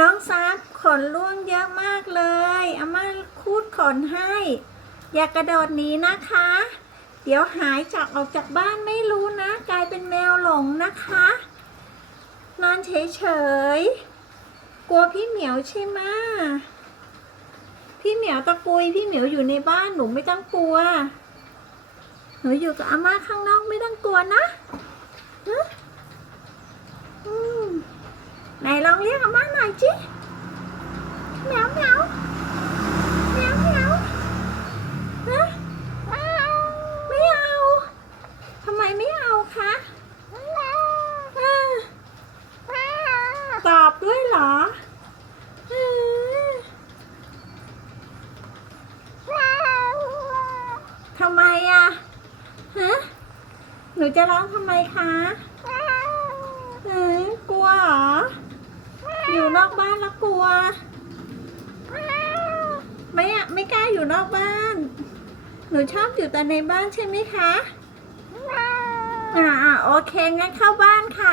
น้องซับขนร่วงเยอะมากเลยอาม่าคูดขนให้ อย่ากกระโดดหนีนะคะ เดี๋ยวหายจากออกจากบ้านไม่รู้นะ กลายเป็นแมวหลงนะคะ นอนเฉยๆ กลัวพี่เหมียวใช่ไหมพี่เหมียวตะกุยพี่เหมียวอยู่ในบ้านหนูไม่ต้องกลัว หนูอยู่กับอาม่าข้างนอกไม่ต้องกลัวนะฮะอืม ไหนลองเรียกอาม่าหน่อยจิเหมียวเหมียวเหมียวเหมียวฮะไม่เอาทำไมไม่เอาคะตอบด้วยเหรอทำไมอะฮะหนูจะร้องทำไมคะเออกลัวเหรอ อยู่นอกบ้านแล้วกลัว ไม่อะไม่กล้าอยู่นอกบ้าน หนูชอบอยู่แต่ในบ้านใช่ไหมคะ อ่าอ่าโอเคงั้นเข้าบ้านค่ะ